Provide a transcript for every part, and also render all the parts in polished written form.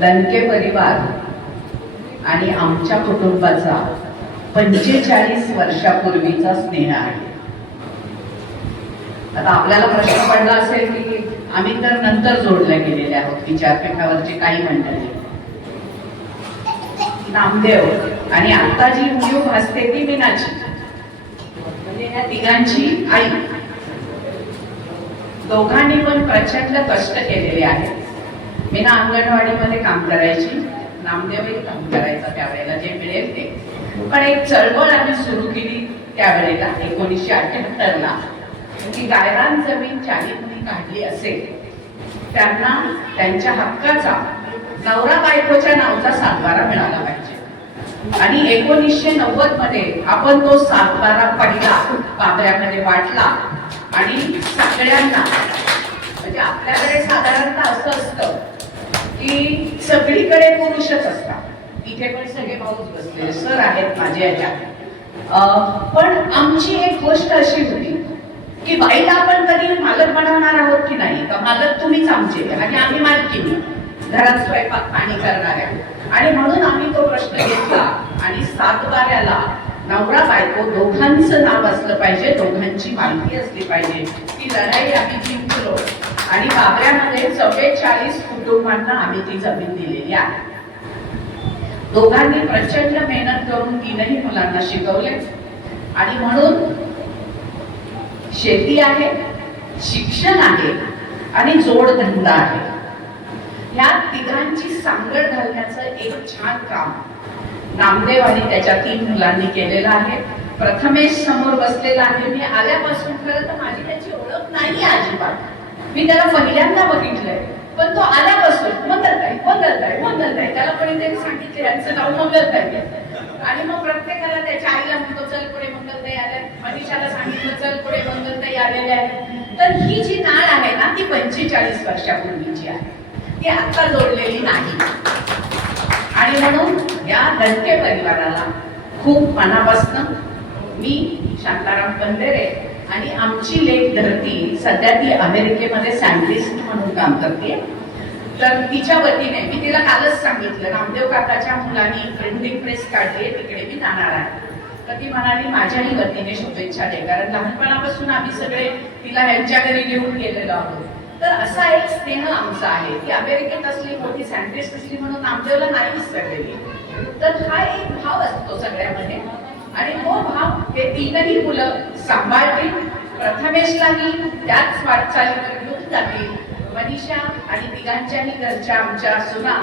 दणके परिवार आणि आमच्या कुटुंबाचा 45 वर्षापूर्वीचा स्नेह आहे. आता आपल्याला प्रश्न पडला असेल की आम्ही तर नंतर जोडल्या गेलेले आहोत. विचारपीठावरची काही मंडळी, नामदेव आणि आता जी उणीव भासते ती मीनाची, म्हणजे या तिघांची आई. दोघांनी पण प्रचंड कष्ट केलेले आहेत. मीना अंगणवाडीमध्ये काम करायची, नामदेवही काम करायचा त्यावेळेला जे मिळेल ते. पण एक चळवळ आम्ही सुरू केली त्यावेळेला 1978ला की गायरान जमीन ज्यांनी कुणी काढली असेल त्यांना त्यांच्या हक्काचा नवरा बायकोच्या नावाचा सातबारा मिळाला पाहिजे. आणि 1990 मध्ये आपण तो सातबारा पहिला बाबऱ्यामध्ये वाटला आणि सगळ्यांना, म्हणजे आपल्याकडे साधारणतः असं असतं की सगळीकडे पुरुषच असतात. इथे पण सगळे भाऊच बसलेले सर आहेत माझे याच्यात. पण आमची एक गोष्ट अशी होती की बाईला आपण कधी मालक बनवणार आहोत की नाही, का मालक तुम्हीच आमचे आणि आम्ही मालकीनी घरात स्वयंपाक पाणी करणाऱ्या. आणि म्हणून आम्ही तो प्रश्न घेतला आणि सातबाऱ्याला नवरा बायको दोघांचं नाव असलं पाहिजे, दोघांची मालकी असली पाहिजे. ती लढाई आम्ही जिंकलो आणि बाबऱ्यामध्ये 44 कुटुंबांना आम्ही ती जमीन दिलेली आहे. दोघांनी प्रचंड मेहनत करून 3ही मुलांना शिकवले आणि म्हणून शेती आहे, शिक्षण आहे आणि जोडधंदा आहे. या तिघांची सांगड घालण्याचं एक छान काम नामदेव आणि त्याच्या 3 मुलांनी केलेलं आहे. प्रथमेश समोर बसलेला आहे. मी आल्यापासून खरं तर माझी त्याची ओळख नाही अजिबात. मी त्याला पहिल्यांदा बघितलंय, पण तो आल्यापासून मंगलताई त्याला कोणीतरी सांगितले यांचं नाव मंगलताई. आणि मग प्रत्येकाला त्याच्या आईला म्हणतो चल पुढे मंगलताई आल्या, मनीषाला सांगितलं चल पुढे मंगलताई आलेल्या आहेत. तर ही जी नाळ आहे ना ती 45 वर्षापूर्वीची आहे, ती आता जोडलेली नाही. आणि म्हणून या दणके परिवाराला खूप मनापासून मी शांताराम पंधेरे आणि आमची लेक धरती सध्या ती अमेरिकेमध्ये सायंटिस्ट म्हणून काम करते. तर तिच्या वतीने मी तिला कालच सांगितलं नामदेव काकाच्या मुलांनी प्रिंटिंग प्रेस काढली, तिकडे मी जाणार आहे. तर ती म्हणाली माझ्याही वतीने शुभेच्छा दे, कारण लहानपणापासून आम्ही सगळे तिला ह्यांच्या घरी घेऊन गेलेलो आहोत. तर असा एक स्नेह आमचा आहे. ती अमेरिकेत असली, मोठी सायंटिस्ट असली म्हणून नामदेवला नाही विसरलेली. तर हा एक भाव असतो सगळ्यामध्ये आणि तो भाव हे 3ही मुलं सांभाळतील. प्रथमेशलाही त्याच वाटचालीवर घेऊन जातील. मनीषा आणि तिघांच्याही घरच्या आमच्या सुना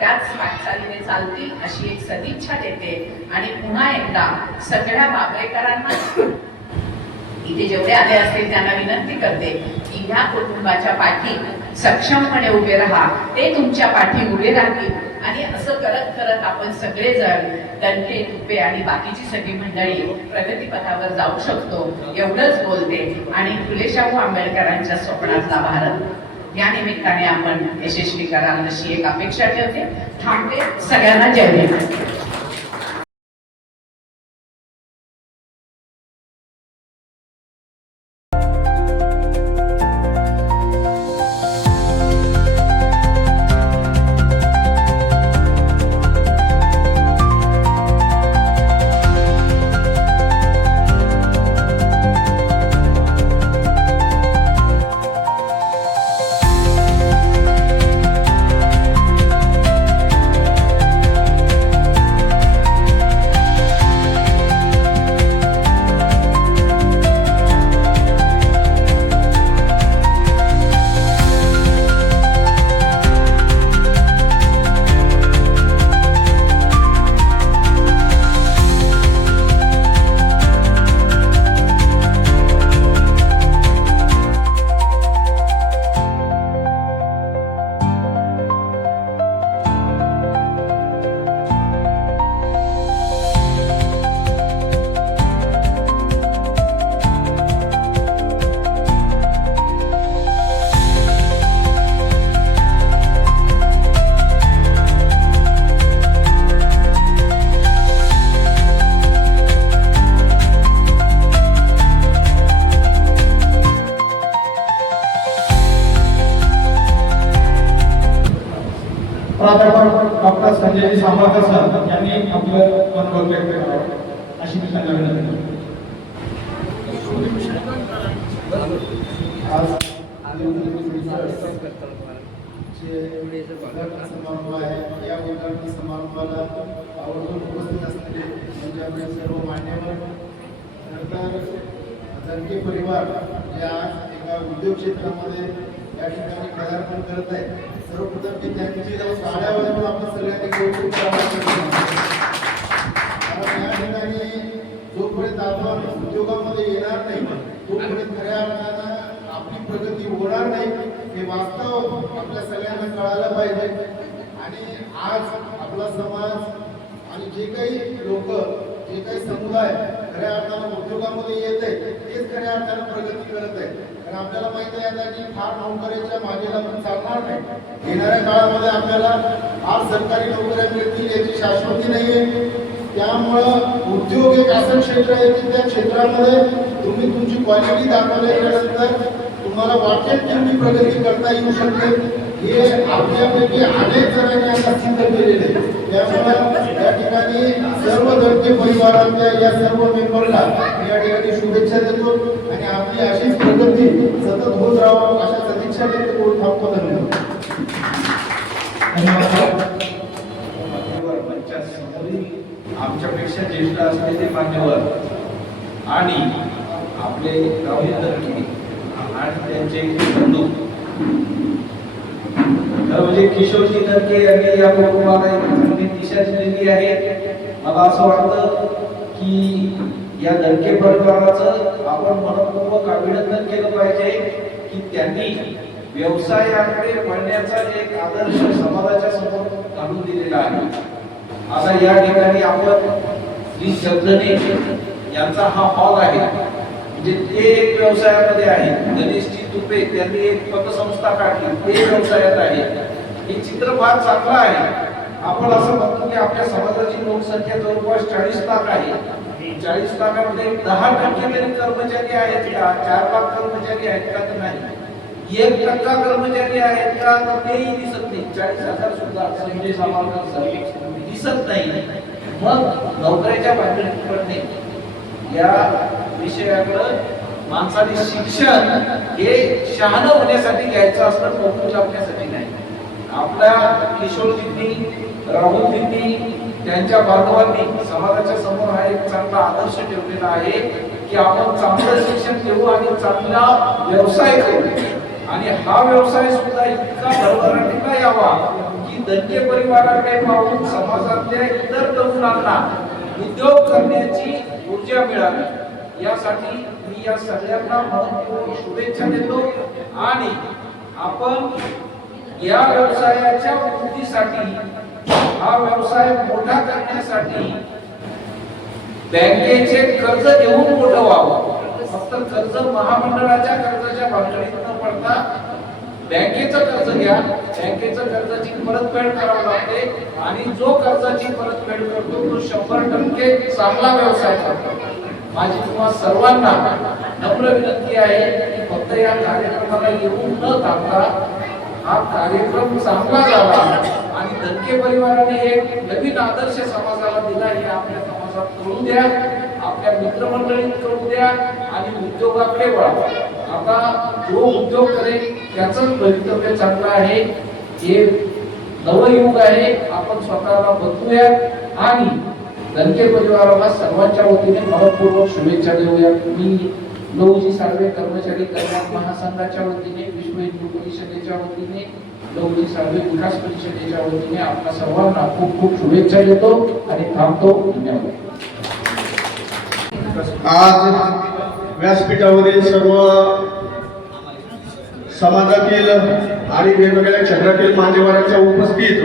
त्याच वाटचालीने चालतील अशी एक सदिच्छा देते. आणि पुन्हा एकदा सगळ्या बाबरेकरांना इथे जेवढे आले असतील त्यांना विनंती करते की ह्या कुटुंबाच्या पाठी सक्षमपणे उभे राहा, ते तुमच्या पाठी उभे राहतील. आणि असं करत करत आपण सगळेजण दणके, तुपे आणि बाकीची सगळी मंडळी प्रगतीपथावर जाऊ शकतो एवढंच बोलते. आणि फुले शाहू आंबेडकरांच्या स्वप्नातला भारत या निमित्ताने आपण यशस्वी कराल अशी एक अपेक्षा ठेवते. थांबते. सगळ्यांना जय भीम. प्राध्यापक डॉक्टर संजय सामळकर सर यांनी आपलं मनोगत व्यक्त करावं अशी मी त्यांना विनंती करतो. आज समारंभ आहे, या उद्घाटन समारंभाला आवर्जून उपस्थित असलेले म्हणजे आपले सर्व मान्यवर, नंतर दणके परिवार या एका उद्योग क्षेत्रामध्ये या ठिकाणी पदार्पण करत आहे. सर्वप्रथम मी त्यांची साड्या वाजवून आपण सगळ्यांनी कौतुक करावं. कारण या ठिकाणी जोपर्यंत आपण उद्योगामध्ये येणार नाही तोपर्यंत खऱ्या अर्थानं आपली प्रगती होणार नाही हे वास्तव आपल्या सगळ्यांना कळायला पाहिजे. आणि आज आपला समाज आणि जे काही लोक, जे काही समुदाय खऱ्या अर्थानं उद्योगामध्ये येत आहे तेच खऱ्या अर्थानं प्रगती करत आहे. कारण आपल्याला माहिती आहे आता की फार नोकरीच्या मागे लागून चालणार नाही. येणाऱ्या काळामध्ये आपल्याला फार सरकारी नोकऱ्या मिळतील याची शाश्वती नाही आहे. त्यामुळं उद्योग एक असं क्षेत्र आहे की त्या क्षेत्रामध्ये तुम्ही तुमची क्वालिटी दाखवल्याच्या नंतर तुम्हाला वाटेल तेवढी प्रगती करता येऊ शकते. हे आपल्यापैकी अनेक जणांनी आता सिद्ध केलेले. त्यामुळे या ठिकाणी सर्व दणके परिवारांच्या या सर्व मेंबरला या ठिकाणी शुभेच्छा देतो आणि आपली अशीच प्रगती सतत होत राहावं अशा सदिच्छा व्यक्त करून थांबतो. आमच्यापेक्षा ज्येष्ठ असलेले मान्यवर आणि आपले राहुल दणके आणि त्यांचे बंधू म्हणजे किशोरजी दणके यांनी या कुटुंबाला एक चांगली दिशा दिलेली आहे. मला असं वाटतं की या दणके परिवाराचं आपण मनपूर्वक अभिनंदन केलं पाहिजे की त्यांनी व्यवसायाकडे वळण्याचा एक आदर्श समाजाच्या समोर घालून दिलेला आहे. आता या ठिकाणी आपण जी शब्दने यांचा हा हॉल आहे म्हणजे ते एक व्यवसायामध्ये आहे. गणेशजी तुपे त्यांनी एक पतसंस्था काढली, ते व्यवसायात आहे. हे चित्र फार चांगलं आहे. आपण असं म्हणतो की आपल्या समाजाची लोकसंख्या जवळपास 40 लाख आहे. 40 लाखामध्ये 10% तरी कर्मचारी आहेत का? 4 लाख कर्मचारी आहेत का? तर नाही. 1% कर्मचारी आहेत का? तर तेही दिसत नाही. 40,000 सुद्धा संजय सामळकर दिसत नाही. मग नोकऱ्याच्या पातळीत पडणे या विषयाकडे माणसाने शिक्षण हे शहाणं होण्यासाठी घ्यायचं असतं, नोकरी लागण्यासाठी नाही. आपल्या किशोरजींनी, राहुलजींनी, त्यांच्या बांधवांनी समाजाच्या समोर हा एक चांगला आदर्श ठेवलेला आहे की आपण चांगलं शिक्षण घेऊ आणि चांगला व्यवसाय करू. आणि हा व्यवसाय सुद्धा इतका भरभराटीला यावा की दणके परिवाराकडे पाहून समाजातल्या इतर तरुणांना उद्योग करण्याची ऊर्जा मिळावी. यासाठी मी या सगळ्यांना मनपूर्वक शुभेच्छा देतो. आणि आपण या व्यवसायाच्या उन्नतीसाठी, हा व्यवसाय मोठा करण्यासाठी बँकेचे कर्ज घेऊन मोठं व्हावं. फक्त कर्ज महामंडळाच्या कर्जाच्या भानगडीत न पडता बँकेचं कर्ज घ्या. बँकेचं कर्जाची परतफेड करावी लागते आणि जो कर्जाची परतफेड करतो तो 100% चांगला व्यवसाय करतो. माझी तुम्हा सर्वांना नम्र विनंती आहे की फक्त या कार्यक्रमाला येऊन न थांबता हा कार्यक्रम चांगला झाला आणि दणके परिवाराने एक नवीन आदर्श समाजाला दिला हे आपल्या समाजात कळू द्या, आपल्या मित्रमंडळीत कळू द्या आणि उद्योगाकडे वळा. आता जो उद्योग करेल त्याचंच भवितव्य चांगलं आहे. हे नवयुग आहे. आपण स्वतःला बदलूया आणि दणके परिवाराला सर्वांच्या वतीने मनपूर्वक शुभेच्छा देऊया. मी लहुजी साळवे कर्मचारी कल्याण महासंघाच्या वतीने, विश्व हिंदू परिषदेच्या वतीने, लहुजी साळवे विकास परिषदेच्या वतीने आपल्या सर्वांना खूप खूप शुभेच्छा देतो आणि थांबतो. धन्यवाद. आज व्यासपीठावरील सर्व समाजातील आणि वेगवेगळ्या क्षेत्रातील मान्यवरांच्या उपस्थित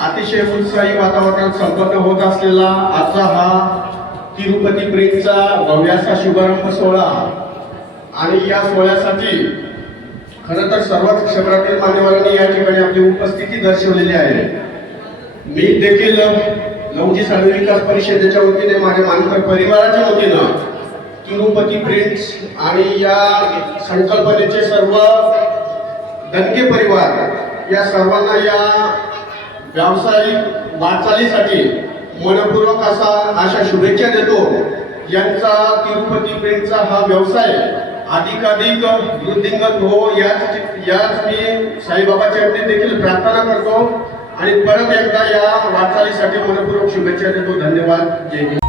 अतिशय उत्साही वातावरणात संपन्न होत असलेला आजचा हा तिरुपती ब्रिजचा भव्याचा शुभारंभ सोहळा. आणि या सोहळ्यासाठी खरं तर सर्वच क्षेत्रातील मान्यवरांनी या ठिकाणी आपली उपस्थिती दर्शवलेली आहे. मी देखील लहुजी साळवे विकास परिषदेच्या वतीने, माझ्या मानकर परिवाराच्या वतीनं तिरुपती ब्रिज आणि या संकल्पनेचे सर्व दणके परिवार या सर्वांना या व्यावसायिक वाटचालीसाठी मनपूर्वक अशा शुभेच्छा देतो. यांचा तिरुपती पेंटचा हा व्यवसाय अधिकाधिक वृद्धिंगत हो याच मी साईबाबा चरणी देखील प्रार्थना करतो आणि परत एकदा या वाटचालीसाठी मनपूर्वक शुभेच्छा देतो. धन्यवाद. जय हिंद.